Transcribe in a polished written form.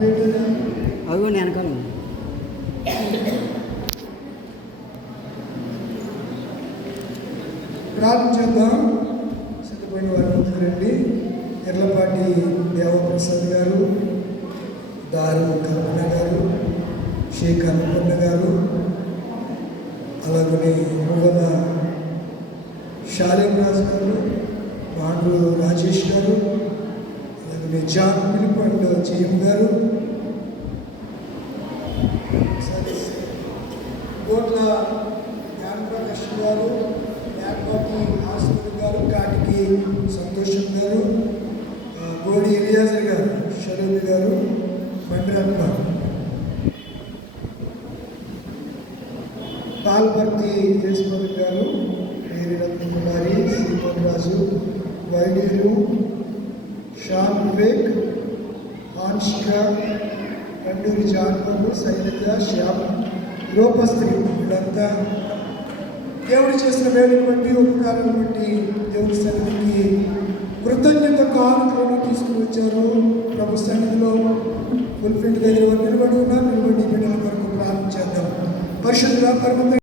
అవి వెనకాల ప్రార్థించేద్దాం. సిద్ధపడిన వారి ముందుకు రండి. ఎర్లపాటి దేవప్రసాద్ గారు, దారు కల్పన గారు, షేక్ అన్నపూర్ణ గారు, అలాగనే ముగల షాలేం రాజు గారు, మాండ్రు రాజేష్ గారు, అలాగనే జాన్ పిలుపు అండ్ జీఎం గారు, కోట్ల జ్ఞానప్రకాష్ గారు, జ్ఞానపాటి ఆశ్రద్ గారు, కాటికి సంతోషం గారు, గోడి ఎలియాజర్ గారు, షరీఫ్ గారు, బండ్రత్న, పాల్పర్తి యేసుపతి గారు, మేరీ రత్నకుమారి, శ్రీపతి రాజు, వైద్యులు, షాన్ వివేక్, ఆన్షిక, కండూరి జాన్బాబు, శైలజ, శ్యామ్, రూపశ్రీ, వీళ్ళంతా దేవుడు చేసిన వేడుని బట్టి ఉపకారాన్ని బట్టి దేవుడి సన్నిధికి కృతజ్ఞత కానుకలను తీసుకుని వచ్చారు. ప్రభు సన్నిధిలో ఫుల్ఫిల్డ్ దగ్గర నిలబడి ఉన్నారు. నిలబడి బిడ్డల కొరకు ప్రార్థన చేద్దాం. పరిశుద్ధ పరమ